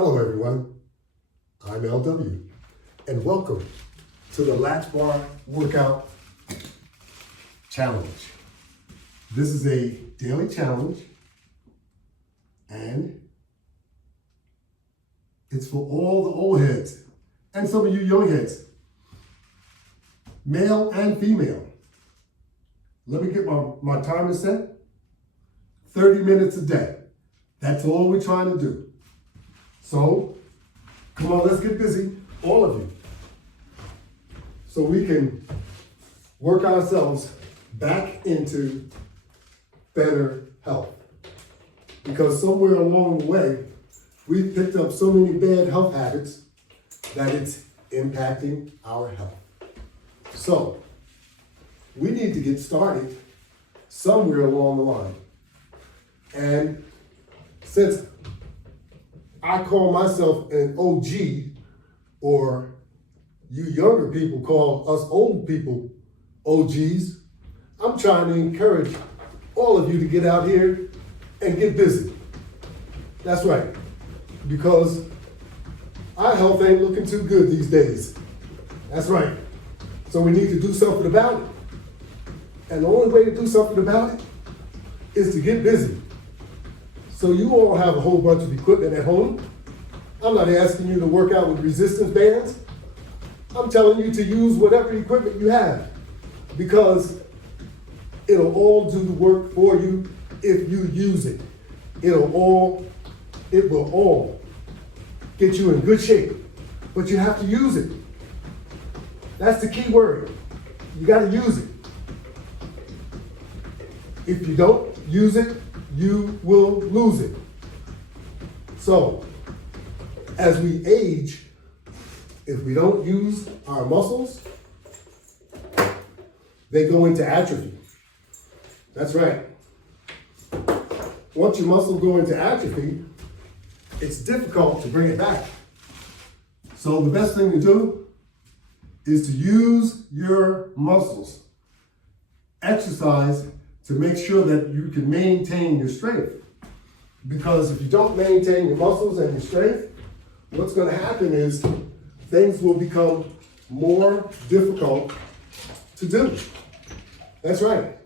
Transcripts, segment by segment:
Hello everyone, I'm LW, and welcome to the Latchbar Workout Challenge. This is a daily challenge, and it's for all the old heads, and some of you young heads, male and female. Let me get my timer set, 30 minutes a day. That's all we're trying to do. So, come on, let's get busy, all of you, so we can work ourselves back into better health. Because somewhere along the way, we've picked up so many bad health habits that it's impacting our health. So, we need to get started somewhere along the line. And since I call myself an OG, or you younger people call us old people OGs, I'm trying to encourage all of you to get out here and get busy. That's right, because our health ain't looking too good these days. That's right. So we need to do something about it. And the only way to do something about it is to get busy. So you all have a whole bunch of equipment at home. I'm not asking you to work out with resistance bands. I'm telling you to use whatever equipment you have, because it'll all do the work for you if you use it. It will all get you in good shape, but you have to use it. That's the key word. You got to use it. If you don't use it, you will lose it. So, as we age, if we don't use our muscles, they go into atrophy. That's right. Once your muscles go into atrophy, it's difficult to bring it back. So the best thing to do is to use your muscles. Exercise to make sure that you can maintain your strength. Because if you don't maintain your muscles and your strength, what's going to happen is things will become more difficult to do. That's right.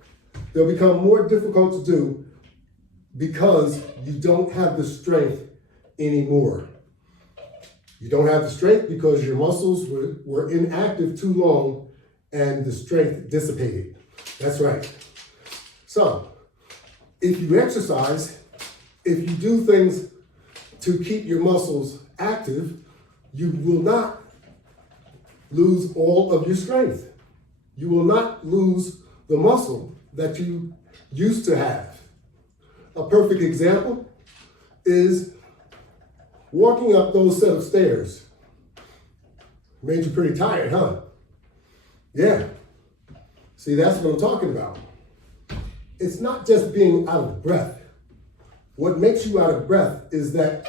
They'll become more difficult to do because you don't have the strength anymore. You don't have the strength because your muscles were inactive too long and the strength dissipated. That's right. So, if you exercise, if you do things to keep your muscles active, you will not lose all of your strength. You will not lose the muscle that you used to have. A perfect example is walking up those set of stairs. Made you pretty tired, huh? Yeah. See, that's what I'm talking about. It's not just being out of breath. What makes you out of breath is that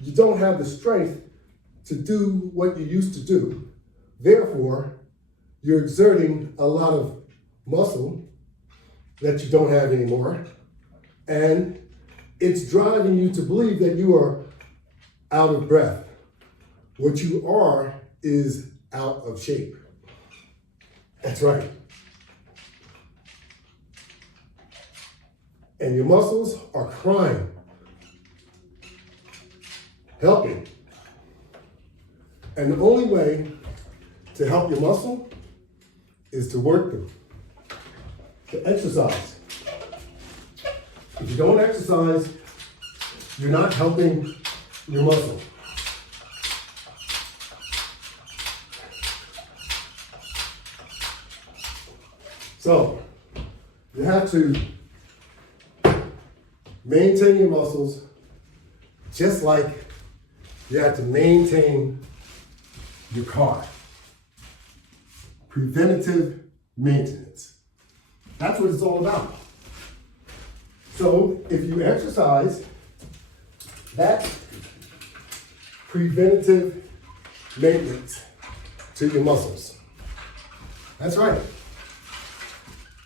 you don't have the strength to do what you used to do. Therefore, you're exerting a lot of muscle that you don't have anymore, and it's driving you to believe that you are out of breath. What you are is out of shape. That's right. And your muscles are crying, helping. And the only way to help your muscle is to work them, to exercise. If you don't exercise, you're not helping your muscle. So, you have to maintain your muscles just like you have to maintain your car. Preventative maintenance. That's what it's all about. So if you exercise, that's preventative maintenance to your muscles. That's right.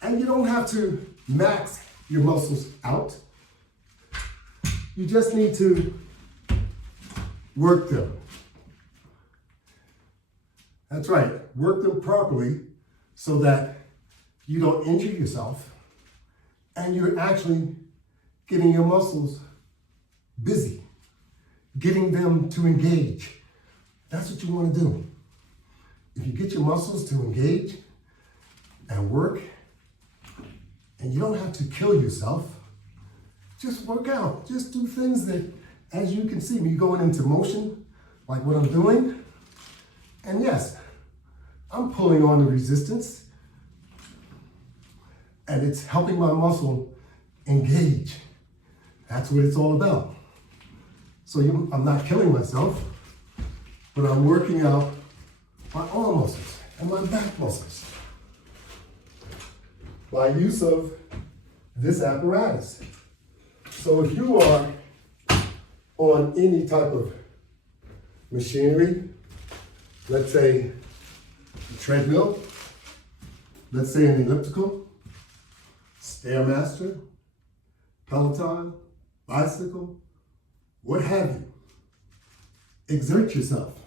And you don't have to max your muscles out. You just need to work them. That's right, work them properly so that you don't injure yourself and you're actually getting your muscles busy, getting them to engage. That's what you want to do. If you get your muscles to engage and work, and you don't have to kill yourself, just work out. Just do things that, as you can see, me going into motion, like what I'm doing. And yes, I'm pulling on the resistance, and it's helping my muscle engage. That's what it's all about. So I'm not killing myself, but I'm working out my arm muscles and my back muscles by use of this apparatus. So if you are on any type of machinery, let's say a treadmill, let's say an elliptical, Stairmaster, Peloton, bicycle, what have you, exert yourself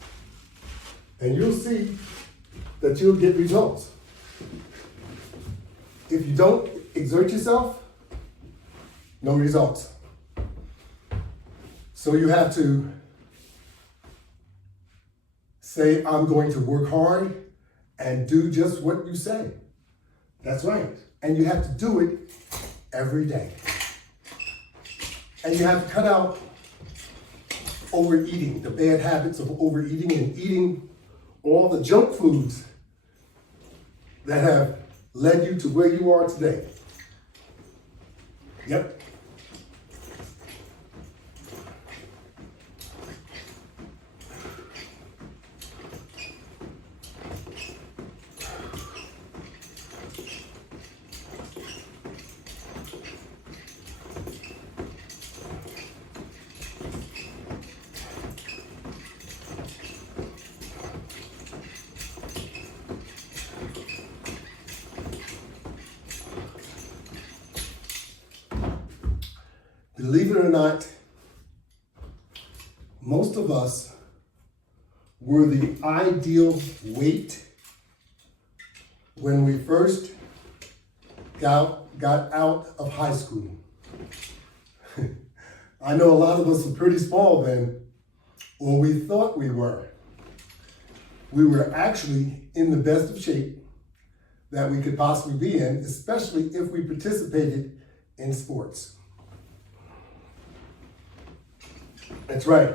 and you'll see that you'll get results. If you don't exert yourself, no results. So you have to say, I'm going to work hard and do just what you say. That's right. And you have to do it every day. And you have to cut out overeating, the bad habits of overeating and eating all the junk foods that have led you to where you are today. Yep. Believe it or not, most of us were the ideal weight when we first got out of high school. I know a lot of us were pretty small then, or we thought we were. We were actually in the best of shape that we could possibly be in, especially if we participated in sports. That's right.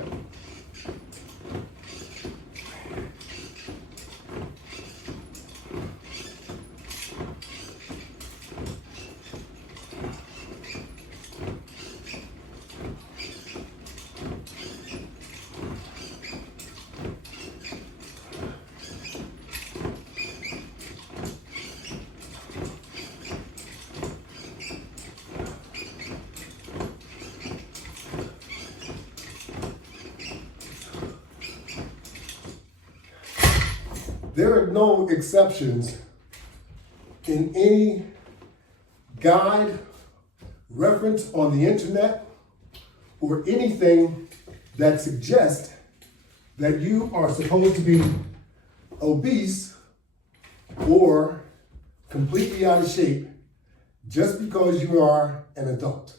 There are no exceptions in any guide, reference on the internet, or anything that suggests that you are supposed to be obese or completely out of shape just because you are an adult.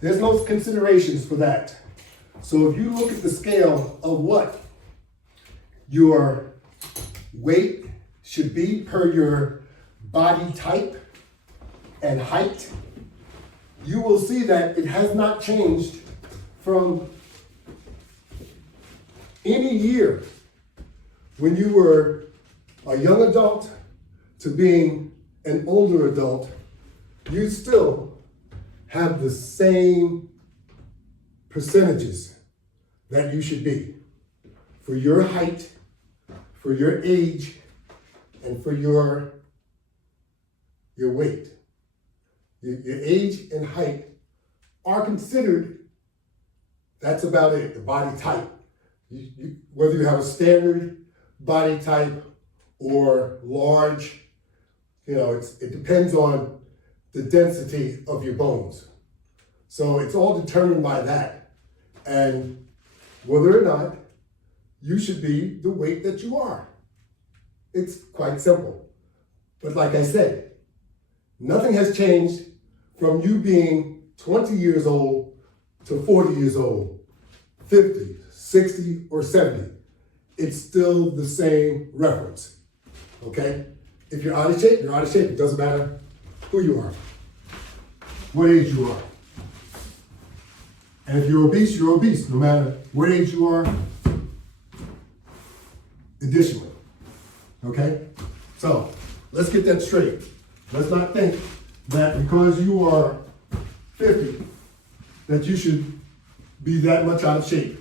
There's no considerations for that. So if you look at the scale of what your weight should be per your body type and height, you will see that it has not changed from any year when you were a young adult to being an older adult. You still have the same percentages that you should be for your height, for your age, and for your weight. Your age and height are considered, that's about it, the body type. Whether you have a standard body type or large, it depends on the density of your bones. So it's all determined by that. And whether or not you should be the weight that you are. It's quite simple. But like I said, nothing has changed from you being 20 years old to 40 years old, 50, 60, or 70. It's still the same reference, okay? If you're out of shape, you're out of shape. It doesn't matter who you are, what age you are. And if you're obese, you're obese, no matter what age you are, additionally, okay? So, let's get that straight. Let's not think that because you are 50, that you should be that much out of shape.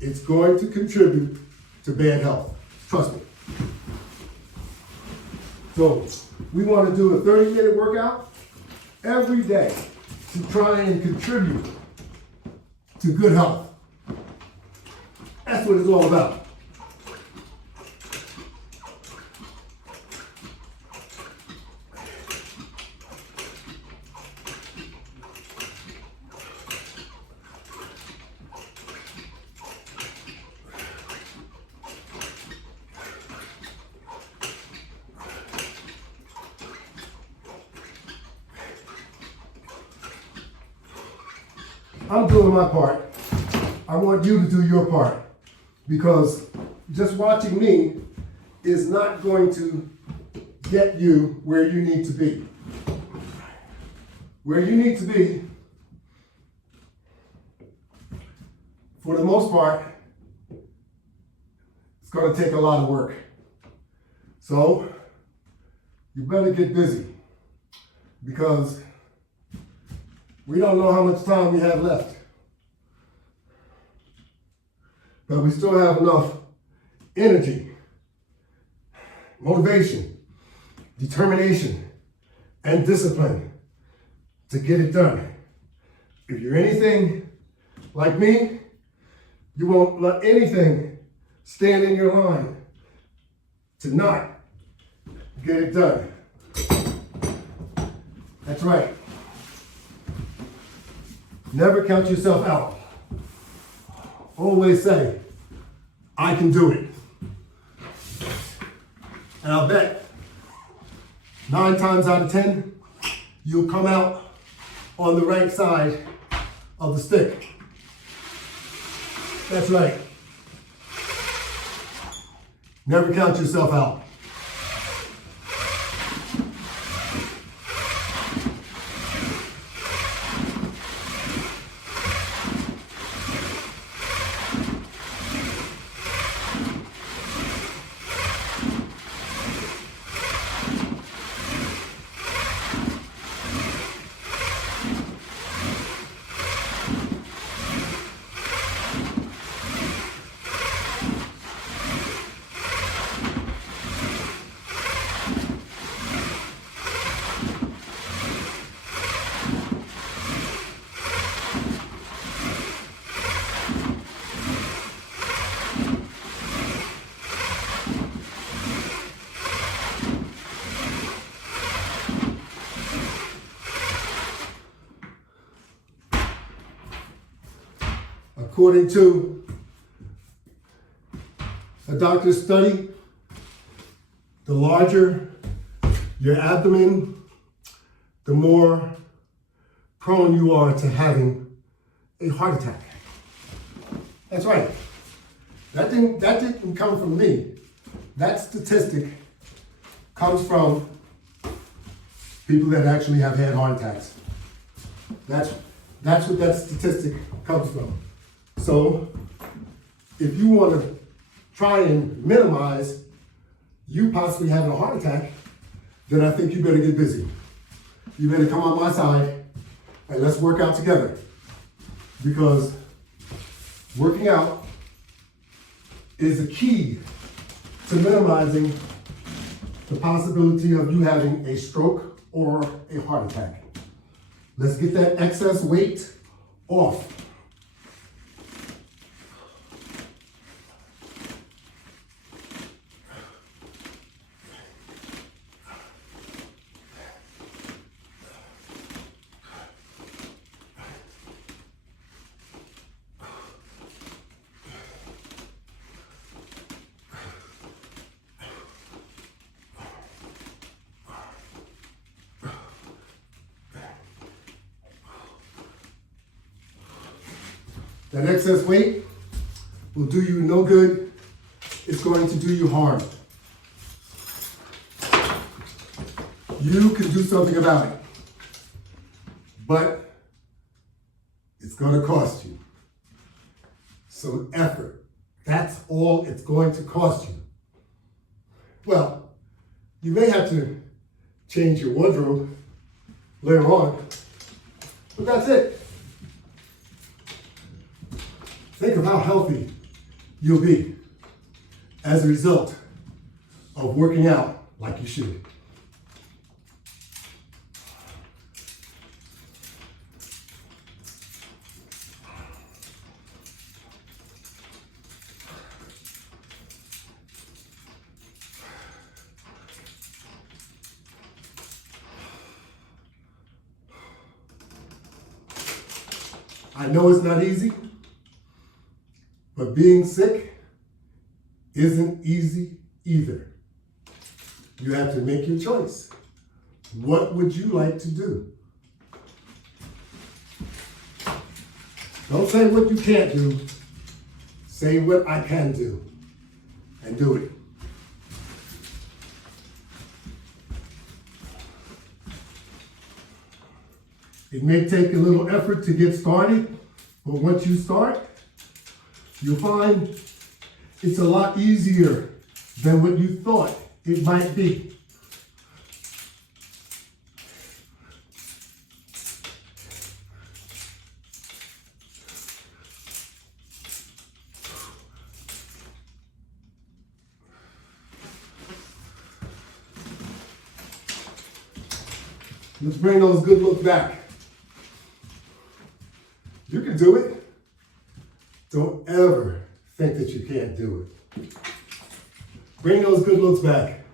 It's going to contribute to bad health, trust me. So, we want to do a 30-minute workout every day to try and contribute to good health. That's what it's all about. I'm doing my part. I want you to do your part, because just watching me is not going to get you where you need to be. Where you need to be, for the most part, it's going to take a lot of work. So, you better get busy, because we don't know how much time we have left. But we still have enough energy, motivation, determination, and discipline to get it done. If you're anything like me, you won't let anything stand in your line to not get it done. That's right. Never count yourself out. Always say, I can do it. And I'll bet 9 times out of 10, you'll come out on the right side of the stick. That's right. Never count yourself out. According to a doctor's study, the larger your abdomen, the more prone you are to having a heart attack. That's right. That didn't come from me. That statistic comes from people that actually have had heart attacks. That's what that statistic comes from. So, if you want to try and minimize you possibly having a heart attack, then I think you better get busy. You better come on my side and let's work out together. Because working out is the key to minimizing the possibility of you having a stroke or a heart attack. Let's get that excess weight off. That excess weight will do you no good. It's going to do you harm. You can do something about it, but it's going to cost you. So effort, that's all it's going to cost you. Well, you may have to change your wardrobe later on, but that's it. Think of how healthy you'll be as a result of working out like you should. I know it's not easy, but being sick isn't easy either. You have to make your choice. What would you like to do? Don't say what you can't do. Say what I can do, and do it. It may take a little effort to get started, but once you start, you'll find it's a lot easier than what you thought it might be. Let's bring those good looks back. You can do it. Don't ever think that you can't do it. Bring those good looks back.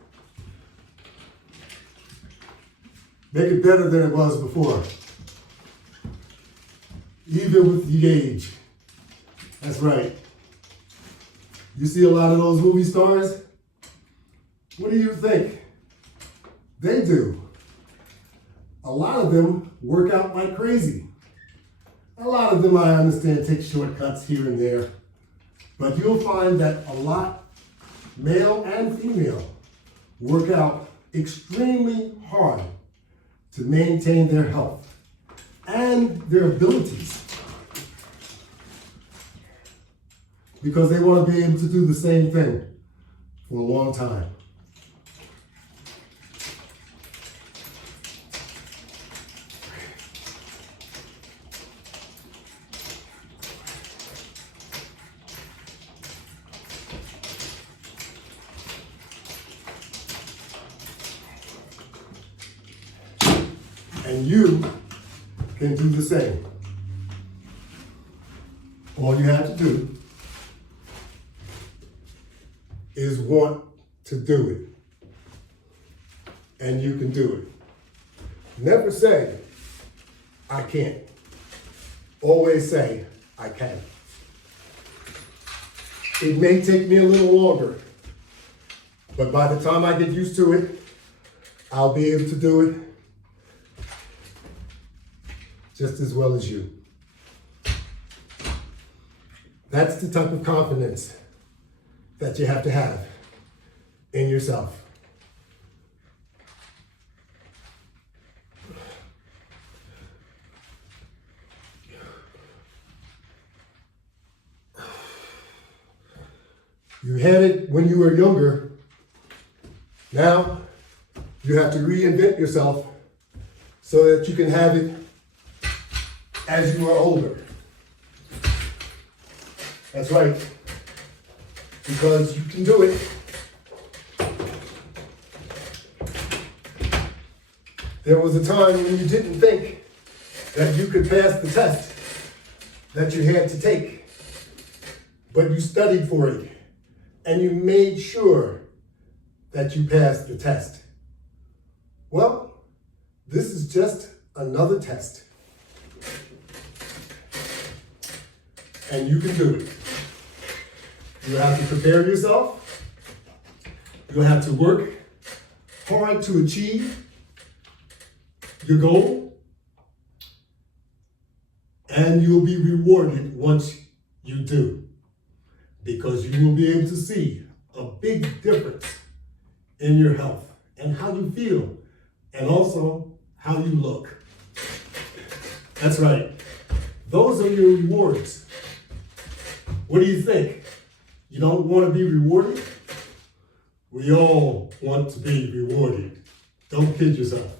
Make it better than it was before. Even with the age. That's right. You see a lot of those movie stars? What do you think they do? A lot of them work out like crazy. A lot of them, I understand, take shortcuts here and there. But you'll find that a lot, male and female, work out extremely hard to maintain their health and their abilities. Because they want to be able to do the same thing for a long time. And you can do the same. All you have to do is want to do it. And you can do it. Never say, I can't. Always say, I can. It may take me a little longer, but by the time I get used to it, I'll be able to do it just as well as you. That's the type of confidence that you have to have in yourself. You had it when you were younger. Now you have to reinvent yourself so that you can have it as you are older. That's right, because you can do it. There was a time when you didn't think that you could pass the test that you had to take, but you studied for it and you made sure that you passed the test. Well, this is just another test. And you can do it. You have to prepare yourself. You'll have to work hard to achieve your goal. And you'll be rewarded once do, because you will be able to see a big difference in your health and how you feel, and also how you look. That's right. Those are your rewards. What do you think? You don't want to be rewarded? We all want to be rewarded. Don't kid yourself.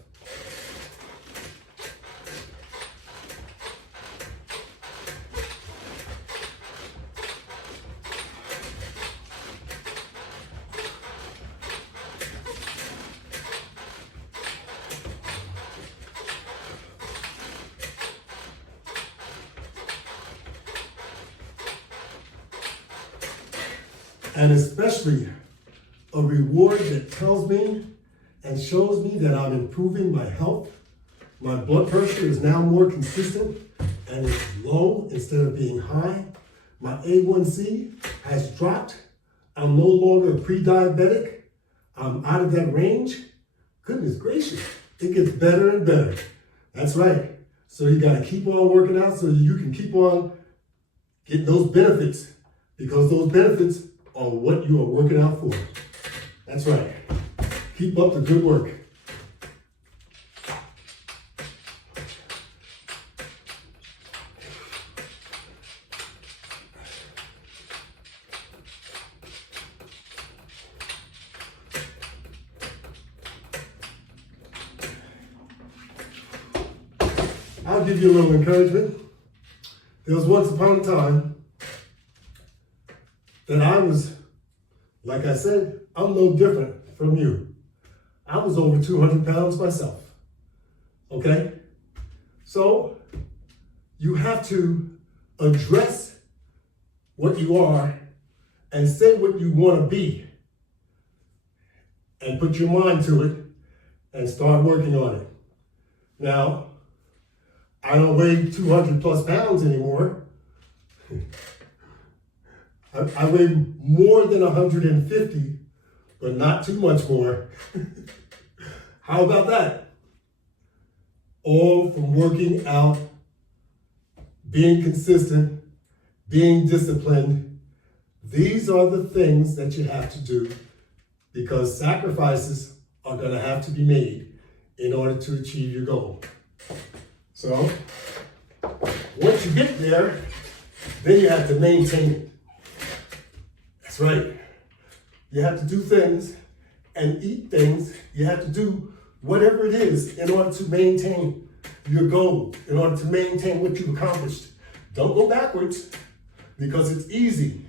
And especially a reward that tells me and shows me that I'm improving my health. My blood pressure is now more consistent and it's low instead of being high. My A1C has dropped. I'm no longer a pre-diabetic. I'm out of that range. Goodness gracious, it gets better and better. That's right. So you gotta keep on working out so you can keep on getting those benefits, because those benefits are what you are working out for. That's right. Keep up the good work. I'll give you a little encouragement. There was once upon a time that I was, like I said, I'm no different from you. I was over 200 pounds myself, okay? So you have to address what you are and say what you want to be and put your mind to it and start working on it. Now, I don't weigh 200 plus pounds anymore. I weigh more than 150, but not too much more. How about that? All from working out, being consistent, being disciplined. These are the things that you have to do, because sacrifices are going to have to be made in order to achieve your goal. So, once you get there, then you have to maintain it. That's right. You have to do things and eat things. You have to do whatever it is in order to maintain your goal, in order to maintain what you've accomplished. Don't go backwards, because it's easy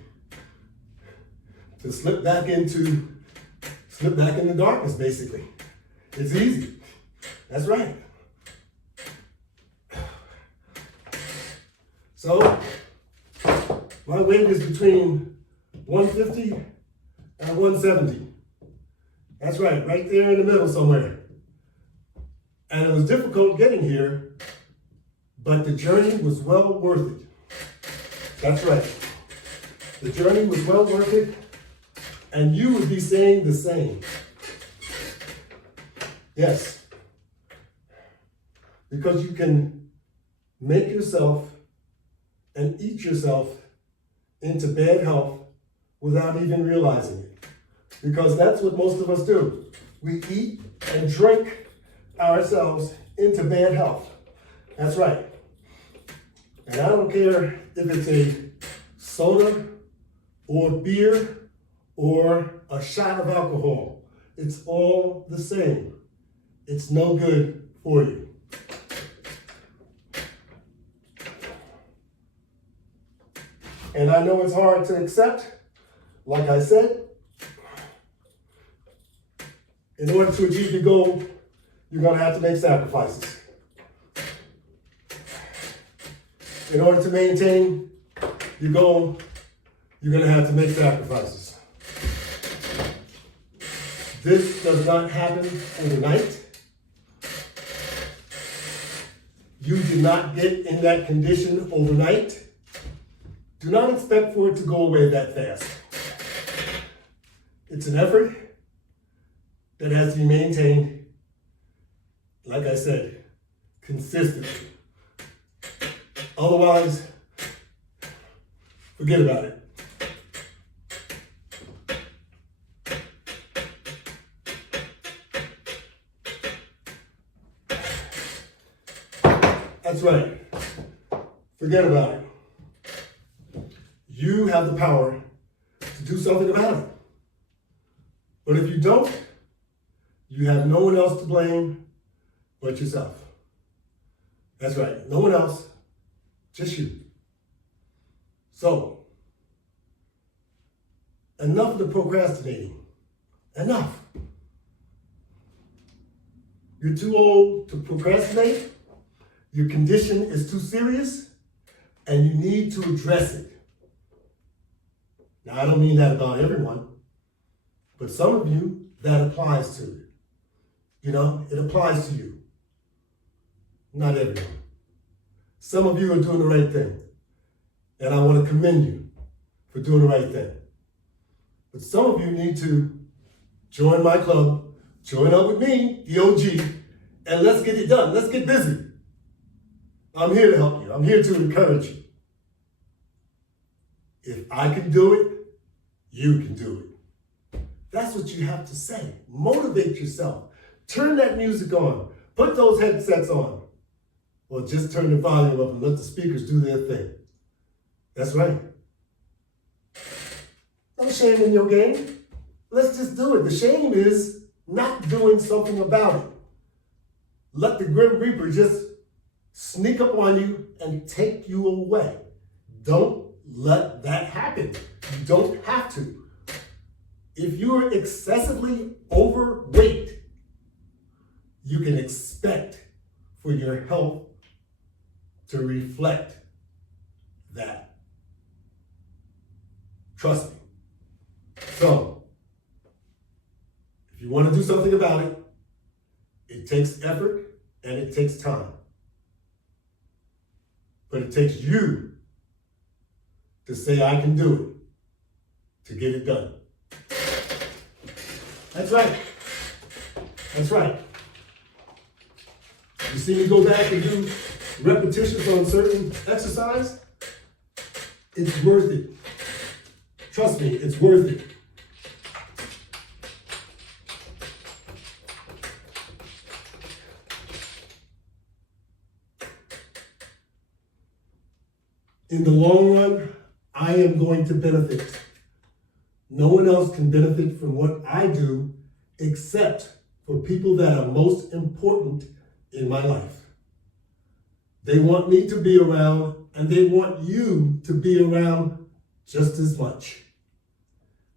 to slip back in the darkness, basically. It's easy. That's right. So, my weight is between 150 and 170. That's right there in the middle somewhere. And it was difficult getting here, but the journey was well worth it. That's right. The journey was well worth it, and you would be saying the same. Yes. Because you can make yourself and eat yourself into bad health without even realizing it. Because that's what most of us do. We eat and drink ourselves into bad health. That's right. And I don't care if it's a soda or beer or a shot of alcohol. It's all the same. It's no good for you. And I know it's hard to accept. Like I said, in order to achieve your goal, you're going to have to make sacrifices. In order to maintain your goal, you're going to have to make sacrifices. This does not happen overnight. You did not get in that condition overnight. Do not expect for it to go away that fast. It's an effort that has to be maintained, like I said, consistently. Otherwise, Forget about it. That's right. Forget about it. You have the power to do something about it. But if you don't, you have no one else to blame but yourself. That's right, no one else, just you. So, enough of the procrastinating. Enough. You're too old to procrastinate, your condition is too serious, and you need to address it. Now, I don't mean that about everyone, but some of you, that applies to it. You know, it applies to you. Not everyone. Some of you are doing the right thing, and I want to commend you for doing the right thing. But some of you need to join my club, join up with me, the OG, and let's get it done. Let's get busy. I'm here to help you. I'm here to encourage you. If I can do it, you can do it. That's what you have to say. Motivate yourself. Turn that music on. Put those headsets on. Or just turn the volume up and let the speakers do their thing. That's right. No shame in your game. Let's just do it. The shame is not doing something about it. Let the Grim Reaper just sneak up on you and take you away. Don't let that happen. You don't have to. If you're excessively overweight, you can expect for your health to reflect that. Trust me. So, if you want to do something about it, it takes effort and it takes time. But it takes you to say, I can do it, to get it done. That's right. That's right. You see me go back and do repetitions on certain exercise? It's worth it. Trust me, it's worth it. In the long run, I am going to benefit. No one else can benefit from what I do except for people that are most important in my life. They want me to be around, and they want you to be around just as much.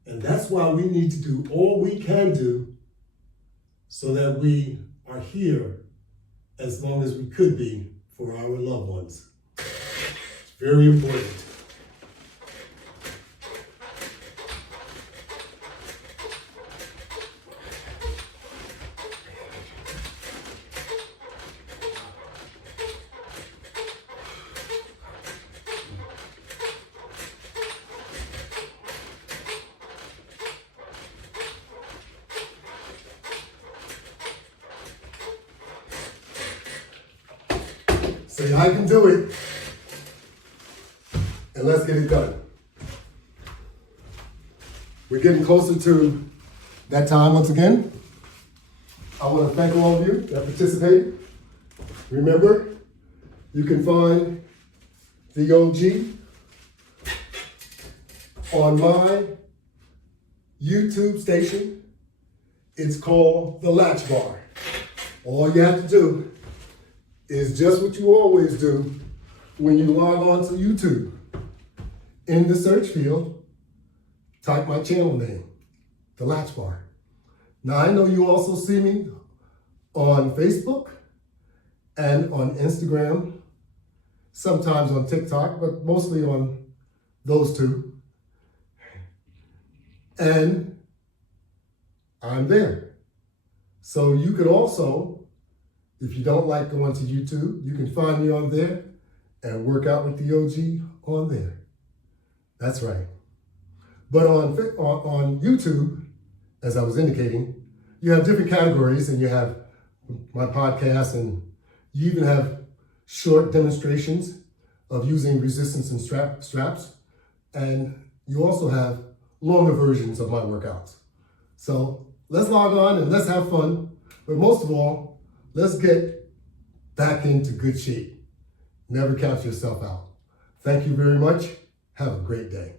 And that's why we need to do all we can do so that we are here as long as we could be for our loved ones. It's very important. Say, I can do it, and let's get it done. We're getting closer to that time once again. I want to thank all of you that participated. Remember, you can find the OG on my YouTube station. It's called the Latchbar. All you have to do is just what you always do when you log on to YouTube. In the search field, type my channel name, the Latchbar. Now I know you also see me on Facebook and on Instagram, sometimes on TikTok, but mostly on those two. And I'm there. So you could also, if you don't like going to YouTube, you can find me on there and work out with the OG on there. That's right. But on YouTube, as I was indicating, you have different categories, and you have my podcast, and you even have short demonstrations of using resistance and straps. and you also have longer versions of my workouts. So let's log on and let's have fun. But most of all, let's get back into good shape. Never count yourself out. Thank you very much. Have a great day.